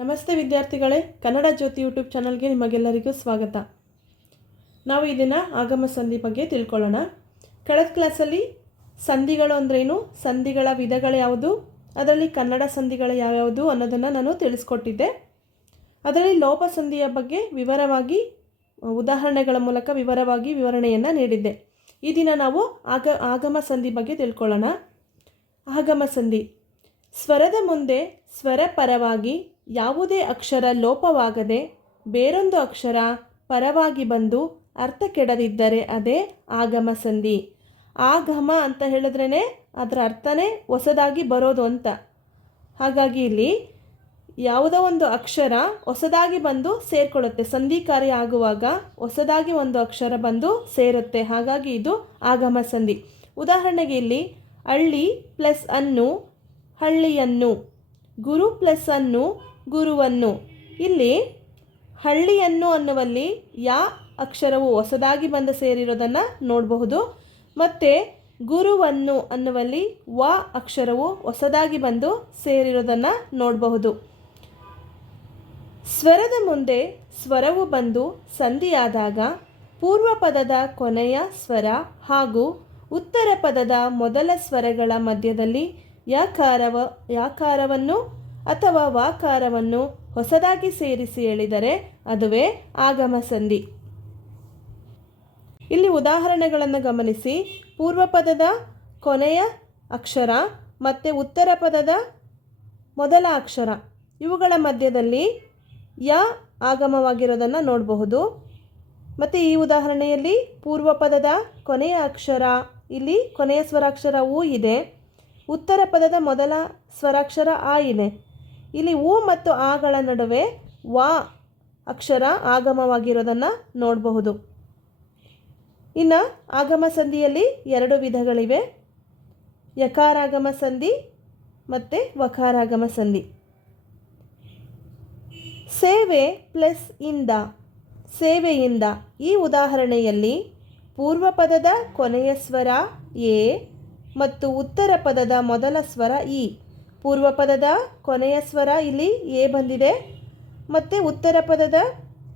ನಮಸ್ತೆ ವಿದ್ಯಾರ್ಥಿಗಳೇ, ಕನ್ನಡ ಜ್ಯೋತಿ ಯೂಟ್ಯೂಬ್ ಚಾನಲ್ಗೆ ನಿಮಗೆಲ್ಲರಿಗೂ ಸ್ವಾಗತ. ನಾವು ಈ ದಿನ ಆಗಮ ಸಂಧಿ ಬಗ್ಗೆ ತಿಳ್ಕೊಳ್ಳೋಣ. ಕಳೆದ ಕ್ಲಾಸಲ್ಲಿ ಸಂಧಿಗಳು ಅಂದ್ರೇನು? ಸಂಧಿಗಳ ವಿಧಗಳು ಯಾವುದು? ಅದರಲ್ಲಿ ಕನ್ನಡ ಸಂಧಿಗಳು ಯಾವ್ಯಾವುದು ಅನ್ನೋದನ್ನು ನಾನು ತಿಳಿಸ್ಕೊಟ್ಟಿದ್ದೆ. ಅದರಲ್ಲಿ ಲೋಪ ಸಂಧಿಯ ಬಗ್ಗೆ ವಿವರವಾಗಿ, ಉದಾಹರಣೆಗಳ ಮೂಲಕ ವಿವರವಾಗಿ ವಿವರಣೆಯನ್ನು ನೀಡಿದ್ದೆ. ಈ ದಿನ ನಾವು ಆಗ, ಆಗಮ ಸಂಧಿ ಬಗ್ಗೆ ತಿಳ್ಕೊಳ್ಳೋಣ. ಆಗಮ ಸಂಧಿ. ಸ್ವರದ ಮುಂದೆ ಸ್ವರ ಪರವಾಗಿ ಯಾವುದೇ ಅಕ್ಷರ ಲೋಪವಾಗದೆ ಬೇರೊಂದು ಅಕ್ಷರ ಪರವಾಗಿ ಬಂದು ಅರ್ಥ ಕೆಡದಿದ್ದರೆ ಅದೇ ಆಗಮ ಸಂಧಿ. ಆಗಮ ಅಂತ ಹೇಳಿದ್ರೇ ಅದರ ಅರ್ಥನೇ ಹೊಸದಾಗಿ ಬರೋದು ಅಂತ. ಹಾಗಾಗಿ ಇಲ್ಲಿ ಯಾವುದೋ ಒಂದು ಅಕ್ಷರ ಹೊಸದಾಗಿ ಬಂದು ಸೇರಿಕೊಳ್ಳುತ್ತೆ. ಸಂಧಿ ಕಾರ್ಯ ಆಗುವಾಗ ಹೊಸದಾಗಿ ಒಂದು ಅಕ್ಷರ ಬಂದು ಸೇರುತ್ತೆ. ಹಾಗಾಗಿ ಇದು ಆಗಮ ಸಂಧಿ. ಉದಾಹರಣೆಗೆ ಇಲ್ಲಿ ಹಳ್ಳಿ ಪ್ಲಸ್ ಅನ್ನು, ಹಳ್ಳಿಯನ್ನು. ಗುರು ಪ್ಲಸ್ ಅನ್ನು ಗುರುವನ್ನು. ಇಲ್ಲಿ ಹಳ್ಳಿಯನ್ನು ಅನ್ನುವಲ್ಲಿ ಯಾ ಅಕ್ಷರವು ಹೊಸದಾಗಿ ಬಂದು ಸೇರಿರೋದನ್ನು ನೋಡಬಹುದು. ಮತ್ತು ಗುರುವನ್ನು ಅನ್ನುವಲ್ಲಿ ವ ಅಕ್ಷರವು ಹೊಸದಾಗಿ ಬಂದು ಸೇರಿರೋದನ್ನು ನೋಡಬಹುದು. ಸ್ವರದ ಮುಂದೆ ಸ್ವರವು ಬಂದು ಸಂಧಿಯಾದಾಗ ಪೂರ್ವ ಪದದ ಕೊನೆಯ ಸ್ವರ ಹಾಗೂ ಉತ್ತರ ಪದದ ಮೊದಲ ಸ್ವರಗಳ ಮಧ್ಯದಲ್ಲಿ ಯಕಾರವ, ಯಾಕಾರವನ್ನು ಅಥವಾ ವಾಕಾರವನ್ನು ಹೊಸದಾಗಿ ಸೇರಿಸಿ ಹೇಳಿದರೆ ಅದುವೇ ಆಗಮ ಸಂಧಿ ಇಲ್ಲಿ ಉದಾಹರಣೆಗಳನ್ನು ಗಮನಿಸಿ. ಪೂರ್ವ ಪದದ ಕೊನೆಯ ಅಕ್ಷರ ಮತ್ತು ಉತ್ತರ ಪದದ ಮೊದಲ ಅಕ್ಷರ. ಇವುಗಳ ಮಧ್ಯದಲ್ಲಿ ಯ ಆಗಮವಾಗಿರೋದನ್ನು ನೋಡಬಹುದು. ಮತ್ತು ಈ ಉದಾಹರಣೆಯಲ್ಲಿ ಪೂರ್ವ ಪದದ ಕೊನೆಯ ಅಕ್ಷರ, ಇಲ್ಲಿ ಕೊನೆಯ ಸ್ವರಾಕ್ಷರವೂ ಇದೆ. ಉತ್ತರ ಪದದ ಮೊದಲ ಸ್ವರಾಕ್ಷರ ಆ ಇದೆ. ಇಲ್ಲಿ ಊ ಮತ್ತು ಆಗಳ ನಡುವೆ ವಾ ಅಕ್ಷರ ಆಗಮವಾಗಿರೋದನ್ನು ನೋಡಬಹುದು. ಇನ್ನು ಆಗಮ ಸಂಧಿಯಲ್ಲಿ ಎರಡು ವಿಧಗಳಿವೆ. ಯಕಾರಾಗಮ ಸಂಧಿ ಮತ್ತು ವಕಾರಾಗಮ ಸಂಧಿ. ಸೇವೆ ಪ್ಲಸ್ ಇಂದ, ಸೇವೆಯಿಂದ ಈ ಉದಾಹರಣೆಯಲ್ಲಿ ಪೂರ್ವಪದದ ಕೊನೆಯ ಸ್ವರ ಎ ಮತ್ತು ಉತ್ತರ ಪದದ ಮೊದಲ ಸ್ವರ ಇ ಪೂರ್ವ ಪದದ ಕೊನೆಯ ಸ್ವರ ಇಲ್ಲಿ ಎ ಬಂದಿದೆ. ಮತ್ತು ಉತ್ತರ ಪದದ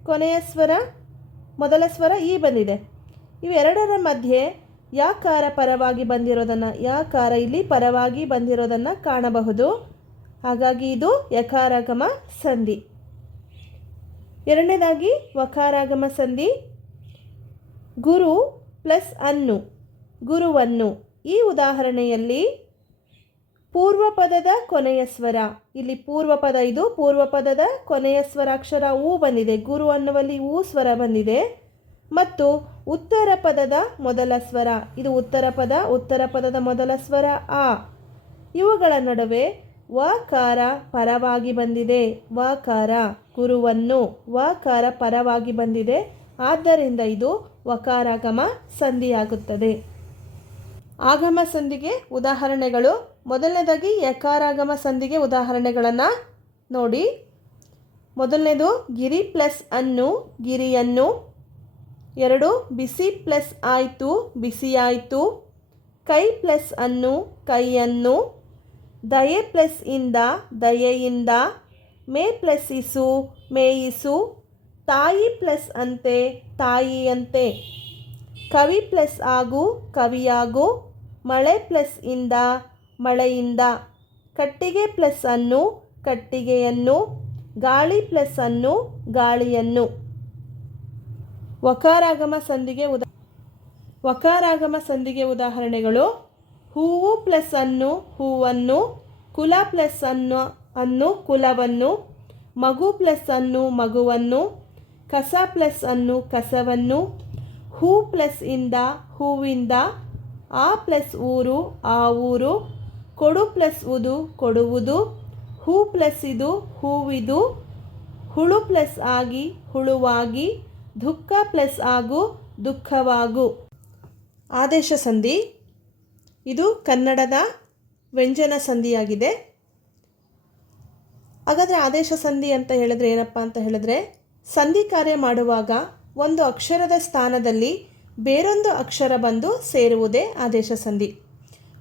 ಕೊನೆಯ ಸ್ವರ, ಮೊದಲ ಸ್ವರ ಇ ಬಂದಿದೆ. ಇವೆರಡರ ಮಧ್ಯೆ ಯಾಕಾರ ಪರವಾಗಿ ಬಂದಿರೋದನ್ನು, ಯಾಕಾರ ಇಲ್ಲಿ ಪರವಾಗಿ ಬಂದಿರೋದನ್ನು ಕಾಣಬಹುದು. ಹಾಗಾಗಿ ಇದು ಯಕಾರಾಗಮ ಸಂಧಿ. ಎರಡನೇದಾಗಿ ವಕಾರಾಗಮ ಸಂಧಿ. ಗುರು ಪ್ಲಸ್ ಅನ್ನು, ಗುರುವನ್ನು ಈ ಉದಾಹರಣೆಯಲ್ಲಿ ಪೂರ್ವ ಪದದ ಕೊನೆಯ ಸ್ವರ. ಇಲ್ಲಿ ಪೂರ್ವ ಪದ ಇದು ಪೂರ್ವ ಪದದ ಕೊನೆಯ ಸ್ವರಾಕ್ಷರ ಊ ಬಂದಿದೆ. ಗುರು ಅನ್ನುವಲ್ಲಿ ಊ ಸ್ವರ ಬಂದಿದೆ. ಮತ್ತು ಉತ್ತರ ಪದದ ಮೊದಲ ಸ್ವರ, ಇದು ಉತ್ತರ ಪದ, ಉತ್ತರ ಪದದ ಮೊದಲ ಸ್ವರ ಆ. ಇವುಗಳ ನಡುವೆ ವಕಾರ ಪರವಾಗಿ ಬಂದಿದೆ. ವಕಾರ ಗುರುವನ್ನು, ವಕಾರ ಪರವಾಗಿ ಬಂದಿದೆ. ಆದ್ದರಿಂದ ಇದು ವಕಾರಗಮ ಸಂಧಿಯಾಗುತ್ತದೆ. ಆಗಮ ಸಂಧಿಗೆ ಉದಾಹರಣೆಗಳು. ಮೊದಲನೇದಾಗಿ ಯಕಾರಾಗಮ ಸಂಧಿಗೆ ಉದಾಹರಣೆಗಳನ್ನು ನೋಡಿ. ಮೊದಲನೇದು ಗಿರಿ ಪ್ಲಸ್ ಅನ್ನು, ಗಿರಿಯನ್ನು. ಎರಡು, ಬಿಸಿ ಪ್ಲಸ್ ಆಯಿತು, ಬಿಸಿಯಾಯಿತು. ಕೈ ಪ್ಲಸ್ ಅನ್ನು, ಕೈಯನ್ನು. ದಯೆ ಪ್ಲಸ್ ಇಂದ, ದಯೆಯಿಂದ. ಮೇ ಪ್ಲಸ್ ಇಸು ಮೇಯಿಸು ತಾಯಿ ಪ್ಲಸ್ ಅಂತೆ, ತಾಯಿಯಂತೆ. ಕವಿ ಪ್ಲಸ್ ಆಗು, ಕವಿಯಾಗು, ಮಳೆ ಪ್ಲಸ್ ಇಂದ, ಮಳೆಯಿಂದ. ಕಟ್ಟಿಗೆ ಪ್ಲಸ್ ಅನ್ನು, ಕಟ್ಟಿಗೆಯನ್ನು. ಗಾಳಿ ಪ್ಲಸ್ ಅನ್ನು, ಗಾಳಿಯನ್ನು. ವಕಾರಾಗಮ ಸಂಧಿಗೆ ಉದಾ ವಕಾರಾಗಮ ಸಂಧಿಗೆ ಉದಾಹರಣೆಗಳು. ಹೂವು ಪ್ಲಸ್ ಅನ್ನು, ಹೂವನ್ನು. ಕುಲ ಪ್ಲಸ್ ಅನ್ನು ಅನ್ನು, ಕುಲವನ್ನು. ಮಗು ಪ್ಲಸ್ ಅನ್ನು, ಮಗುವನ್ನು. ಕಸ ಪ್ಲಸ್ ಅನ್ನು, ಕಸವನ್ನು. ಹೂ ಪ್ಲಸ್ ಇಂದ ಹೂವಿಂದ, ಆ ಪ್ಲಸ್ ಊರು, ಆ ಊರು, ಕೊಡು ಪ್ಲಸ್ ಉದು, ಕೊಡುವುದು, ಹೂ ಪ್ಲಸ್ ಇದು, ಹೂವಿದು, ಹುಳು ಪ್ಲಸ್ ಆಗಿ, ಹುಳುವಾಗಿ, ದುಃಖ ಪ್ಲಸ್ ಆಗು, ದುಃಖವಾಗು. ಆದೇಶ ಸಂಧಿ. ಇದು ಕನ್ನಡದ ವ್ಯಂಜನ ಸಂಧಿಯಾಗಿದೆ. ಹಾಗಾದರೆ ಆದೇಶ ಸಂಧಿ ಅಂತ ಹೇಳಿದ್ರೆ ಏನಪ್ಪ ಅಂತ ಹೇಳಿದ್ರೆ, ಸಂಧಿ ಕಾರ್ಯ ಮಾಡುವಾಗ ಒಂದು ಅಕ್ಷರದ ಸ್ಥಾನದಲ್ಲಿ ಬೇರೊಂದು ಅಕ್ಷರ ಬಂದು ಸೇರುವುದೇ ಆದೇಶ ಸಂಧಿ.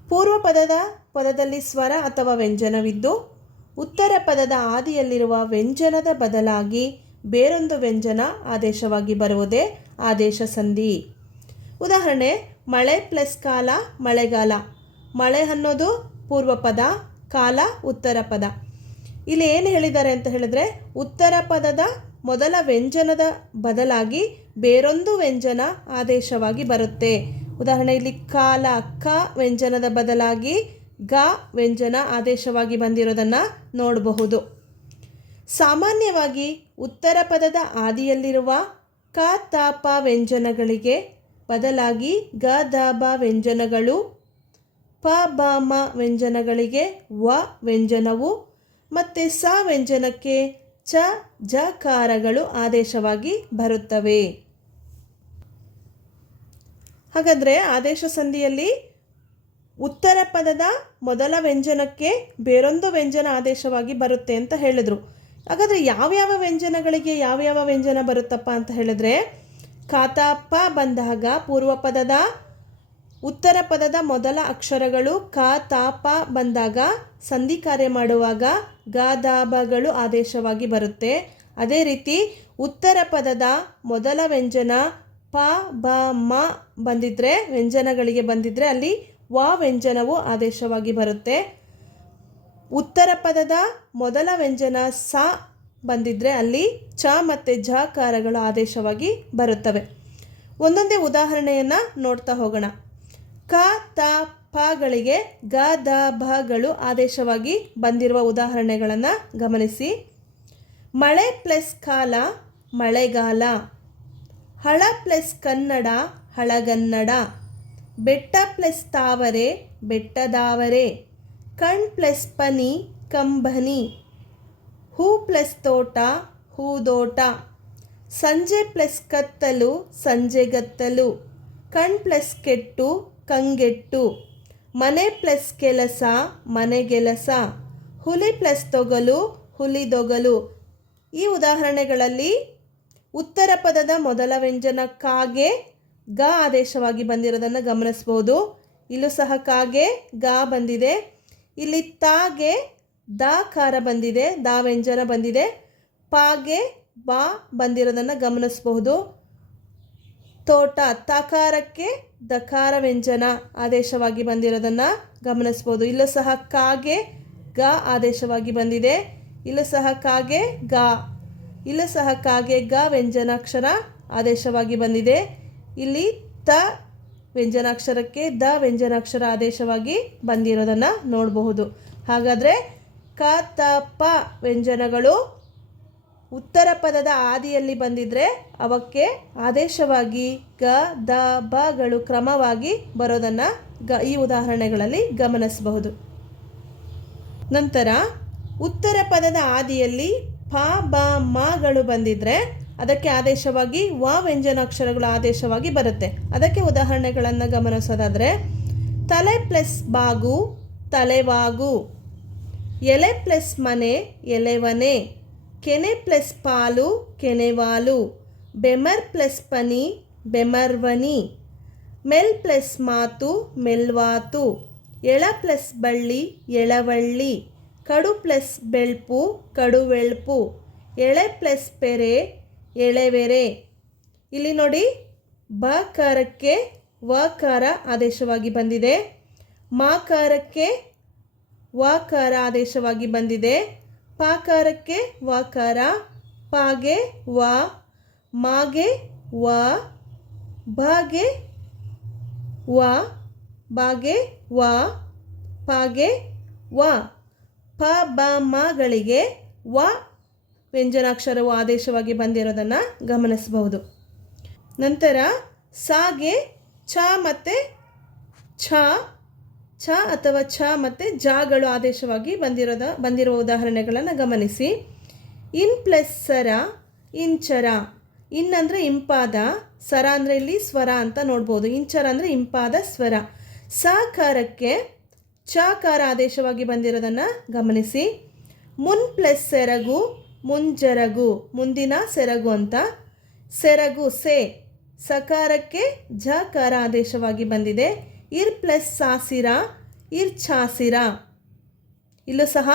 ಪೂರ್ವ ಪದದ ಪದದಲ್ಲಿ ಸ್ವರ ಅಥವಾ ವ್ಯಂಜನವಿದ್ದು, ಉತ್ತರ ಪದದ ಆದಿಯಲ್ಲಿರುವ ವ್ಯಂಜನದ ಬದಲಾಗಿ ಬೇರೊಂದು ವ್ಯಂಜನ ಆದೇಶವಾಗಿ ಬರುವುದೇ ಆದೇಶ ಸಂಧಿ. ಉದಾಹರಣೆ, ಮಳೆ ಪ್ಲಸ್ ಕಾಲ, ಮಳೆಗಾಲ. ಮಳೆ ಅನ್ನೋದು ಪೂರ್ವ ಪದ, ಕಾಲ ಉತ್ತರ ಪದ. ಇಲ್ಲಿ ಏನು ಹೇಳಿದ್ದಾರೆ ಅಂತ ಹೇಳಿದ್ರೆ, ಉತ್ತರ ಪದದ ಮೊದಲ ವ್ಯಂಜನದ ಬದಲಾಗಿ ಬೇರೊಂದು ವ್ಯಂಜನ ಆದೇಶವಾಗಿ ಬರುತ್ತೆ. ಉದಾಹರಣೆ, ಇಲ್ಲಿ ಕಾಲ ಕ ವ್ಯಂಜನದ ಬದಲಾಗಿ ಗ ವ್ಯಂಜನ ಆದೇಶವಾಗಿ ಬಂದಿರೋದನ್ನು ನೋಡಬಹುದು. ಸಾಮಾನ್ಯವಾಗಿ ಉತ್ತರ ಪದದ ಆದಿಯಲ್ಲಿರುವ ಕ ತಾಪ ವ್ಯಂಜನಗಳಿಗೆ ಬದಲಾಗಿ ಗ, ದ, ಬ ವ್ಯಂಜನಗಳು, ಪ, ಬ, ಮ ವ್ಯಂಜನಗಳಿಗೆ ವ ವ್ಯಂಜನವು ಮತ್ತು ಸ ವ್ಯಂಜನಕ್ಕೆ ಚ ಜಕಾರಗಳು ಆದೇಶವಾಗಿ ಬರುತ್ತವೆ. ಹಾಗಾದರೆ ಆದೇಶ ಸಂಧಿಯಲ್ಲಿ ಉತ್ತರ ಪದದ ಮೊದಲ ವ್ಯಂಜನಕ್ಕೆ ಬೇರೊಂದು ವ್ಯಂಜನ ಆದೇಶವಾಗಿ ಬರುತ್ತೆ ಅಂತ ಹೇಳಿದ್ರು. ಹಾಗಾದರೆ ಯಾವ್ಯಾವ ವ್ಯಂಜನಗಳಿಗೆ ಯಾವ್ಯಾವ ವ್ಯಂಜನ ಬರುತ್ತಪ್ಪ ಅಂತ ಹೇಳಿದ್ರೆ, ಕಾತಾಪ ಬಂದಾಗ ಪೂರ್ವ ಪದದ ಉತ್ತರ ಪದದ ಮೊದಲ ಅಕ್ಷರಗಳು ಕ ತಾಪ ಬಂದಾಗ ಸಂಧಿ ಕಾರ್ಯ ಮಾಡುವಾಗ ಗ ದಾಬಗಳು ಆದೇಶವಾಗಿ ಬರುತ್ತೆ. ಅದೇ ರೀತಿ ಉತ್ತರ ಪದದ ಮೊದಲ ವ್ಯಂಜನ ಪ, ಬ, ಮ ಬಂದಿದ್ರೆ ವ್ಯಂಜನಗಳಿಗೆ ಬಂದಿದ್ರೆ ಅಲ್ಲಿ ವ ವ್ಯಂಜನವು ಆದೇಶವಾಗಿ ಬರುತ್ತೆ. ಉತ್ತರ ಪದದ ಮೊದಲ ವ್ಯಂಜನ ಸ ಬಂದಿದ್ರೆ ಅಲ್ಲಿ ಚ ಮತ್ತು ಕಾರಗಳು ಆದೇಶವಾಗಿ ಬರುತ್ತವೆ. ಒಂದೊಂದೇ ಉದಾಹರಣೆಯನ್ನು ನೋಡ್ತಾ ಹೋಗೋಣ. ಕ ತ ಪಗಳಿಗೆ ಗ ದ ಭಗಳು ಆದೇಶವಾಗಿ ಬಂದಿರುವ ಉದಾಹರಣೆಗಳನ್ನು ಗಮನಿಸಿ. ಮಳೆ ಪ್ಲಸ್ ಕಾಲ, ಮಳೆಗಾಲ. ಹಳ ಪ್ಲಸ್ ಕನ್ನಡ, ಹಳಗನ್ನಡ. ಬೆಟ್ಟ ಪ್ಲಸ್ ತಾವರೆ, ಬೆಟ್ಟದಾವರೆ. ಕಣ್ ಪ್ಲಸ್ ಪನಿ, ಕಂಬನಿ. ಹೂ ಪ್ಲಸ್ ತೋಟ ಹೂದೋಟ ಸಂಜೆ ಪ್ಲಸ್ ಕತ್ತಲು ಸಂಜೆಗತ್ತಲು ಕಣ್ ಪ್ಲಸ್ ಕೆಟ್ಟು ಕಂಗೆಟ್ಟು. ಮನೆ ಪ್ಲಸ್ ಕೆಲಸ ಮನೆಗೆಲಸ ಹುಲಿ ಪ್ಲಸ್ ತೊಗಲು ಹುಲಿದೊಗಲು ಈ ಉದಾಹರಣೆಗಳಲ್ಲಿ ಉತ್ತರ ಪದದ ಮೊದಲ ವ್ಯಂಜನ ಕಾಗೆ, ಗ ಆದೇಶವಾಗಿ ಬಂದಿರೋದನ್ನು ಗಮನಿಸ್ಬೋದು. ಇಲ್ಲೂ ಸಹ ಕಾಗೆ, ಗ ಬಂದಿದೆ. ಇಲ್ಲಿ ತಾಗೆ ದ ಕಾರ ಬಂದಿದೆ ದ ವ್ಯಂಜನ ಬಂದಿದೆ. ಪಾಗೆ, ಬಾ ಬಂದಿರೋದನ್ನು ಗಮನಿಸಬಹುದು ತೋಟ ತಕಾರಕ್ಕೆ ದಕಾರ ವ್ಯಂಜನ ಆದೇಶವಾಗಿ ಬಂದಿರೋದನ್ನು ಗಮನಿಸ್ಬೋದು. ಇಲ್ಲೂ ಸಹ ಕಾಗೆ ಗ ಆದೇಶವಾಗಿ ಬಂದಿದೆ. ಇಲ್ಲೂ ಸಹ ಕಾಗೆ ಗ. ಇಲ್ಲ ಸಹ ಕಾಗೆ ಗ ವ್ಯಂಜನಾಕ್ಷರ ಆದೇಶವಾಗಿ ಬಂದಿದೆ. ಇಲ್ಲಿ ತ ವ್ಯಂಜನಾಕ್ಷರಕ್ಕೆ ದ ವ್ಯಂಜನಾಕ್ಷರ ಆದೇಶವಾಗಿ ಬಂದಿರೋದನ್ನು ನೋಡಬಹುದು. ಹಾಗಾದರೆ ಕ, ತ, ಪ ವ್ಯಂಜನಗಳು ಉತ್ತರ ಪದದ ಆದಿಯಲ್ಲಿ ಬಂದಿದ್ರೆ ಅವಕ್ಕೆ ಆದೇಶವಾಗಿ ಗ, ದ ಬಗಳು ಕ್ರಮವಾಗಿ ಬರೋದನ್ನು ಗ, ಈ ಉದಾಹರಣೆಗಳಲ್ಲಿ ಗಮನಿಸಬಹುದು. ನಂತರ ಉತ್ತರ ಪದದ ಆದಿಯಲ್ಲಿ ಪ, ಬ ಮಗಳು ಬಂದಿದ್ರೆ ಅದಕ್ಕೆ ಆದೇಶವಾಗಿ ವ ವ್ಯಂಜನಾಕ್ಷರಗಳು ಆದೇಶವಾಗಿ ಬರುತ್ತೆ. ಅದಕ್ಕೆ ಉದಾಹರಣೆಗಳನ್ನು ಗಮನಿಸೋದಾದರೆ, ತಲೆ ಪ್ಲಸ್ ಬಾಗು ತಲೆವಾಗು, ಎಲೆ ಪ್ಲಸ್ ಮನೆ ಎಲೆವನೆ ಕೆನೆ ಪ್ಲಸ್ ಪಾಲು ಕೆನೆವಾಲು ಬೆಮರ್ ಪ್ಲಸ್ ಪನಿ ಬೆಮರ್ವನಿ ಮೆಲ್ ಪ್ಲಸ್ ಮಾತು ಮೆಲ್ವಾತು ಎಳ ಪ್ಲಸ್ ಬಳ್ಳಿ ಎಳವಳ್ಳಿ ಕಡು ಪ್ಲಸ್ ಬೆಳ್ಪು ಕಡುವೆಳ್ಪು ಎಳೆ ಪ್ಲಸ್ ಪೆರೆ ಎಳೆವೆರೆ ಇಲ್ಲಿ ನೋಡಿ ಬ ಕಾರಕ್ಕೆ ವಕಾರ ಆದೇಶವಾಗಿ ಬಂದಿದೆ. ಮಾಕಾರಕ್ಕೆ ವಕಾರ ಆದೇಶವಾಗಿ ಬಂದಿದೆ. ಪಾಕಾರಕ್ಕೆ ವಾಕಾರ, ಪಾಗೆ ವ, ಮಾಗೆ ವ ಬಾಗೆ ವ ಬಾಗೆ ವ, ಪಾಗೆ ವ. ಪ, ಬ, ಮಗಳಿಗೆ ವ ವ್ಯಂಜನಾಕ್ಷರವು ಆದೇಶವಾಗಿ ಬಂದಿರೋದನ್ನು ಗಮನಿಸಬಹುದು. ನಂತರ ಸಾಗೆ, ಛ ಮತ್ತು ಛ ಛ ಅಥವಾ ಛ ಮತ್ತು ಜಾಗಳು ಆದೇಶವಾಗಿ ಬಂದಿರೋದ, ಬಂದಿರುವ ಉದಾಹರಣೆಗಳನ್ನು ಗಮನಿಸಿ. ಇನ್ ಪ್ಲಸ್ ಸರ ಇಂಚರ ಇನ್ ಅಂದರೆ ಇಂಪಾದ, ಸರ ಅಂದರೆ ಇಲ್ಲಿ ಸ್ವರ ಅಂತ ನೋಡ್ಬೋದು. ಇಂಚರ ಅಂದರೆ ಇಂಪಾದ ಸ್ವರ. ಸಾಕಾರಕ್ಕೆ ಚಾಕಾರ ಆದೇಶವಾಗಿ ಬಂದಿರೋದನ್ನು ಗಮನಿಸಿ. ಮುನ್ ಪ್ಲಸ್ ಸೆರಗು ಮುಂಜರಗು ಮುಂದಿನ ಸೆರಗು ಅಂತ. ಸೆರಗು ಸೆ. ಸಕಾರಕ್ಕೆ ಝಕಾರ ಆದೇಶವಾಗಿ ಬಂದಿದೆ. ಇರ್ ಪ್ಲಸ್ ಸಾಸಿರ, ಇರ್ ಛಾಸಿರ. ಇಲ್ಲೂ ಸಹ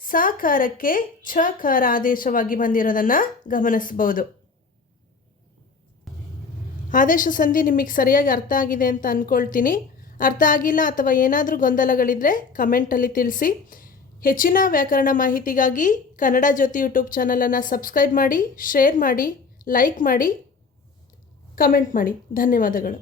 ಸಾಕಾರಕ್ಕೆ ಛಕಾರ ಆದೇಶವಾಗಿ ಬಂದಿರೋದನ್ನು ಗಮನಿಸಬಹುದು ಆದೇಶ ಸಂಧಿ ನಿಮಗೆ ಸರಿಯಾಗಿ ಅರ್ಥ ಆಗಿದೆ ಅಂತ ಅಂದ್ಕೊಳ್ತೀನಿ ಅರ್ಥ ಆಗಿಲ್ಲ ಅಥವಾ ಏನಾದರೂ ಗೊಂದಲಗಳಿದ್ದರೆ ಕಮೆಂಟಲ್ಲಿ ತಿಳಿಸಿ. ಹೆಚ್ಚಿನ ವ್ಯಾಕರಣ ಮಾಹಿತಿಗಾಗಿ ಕನ್ನಡ ಜ್ಯೋತಿ ಯೂಟ್ಯೂಬ್ ಚಾನಲನ್ನು ಸಬ್ಸ್ಕ್ರೈಬ್ ಮಾಡಿ ಶೇರ್ ಮಾಡಿ ಲೈಕ್ ಮಾಡಿ ಕಮೆಂಟ್ ಮಾಡಿ. ಧನ್ಯವಾದಗಳು.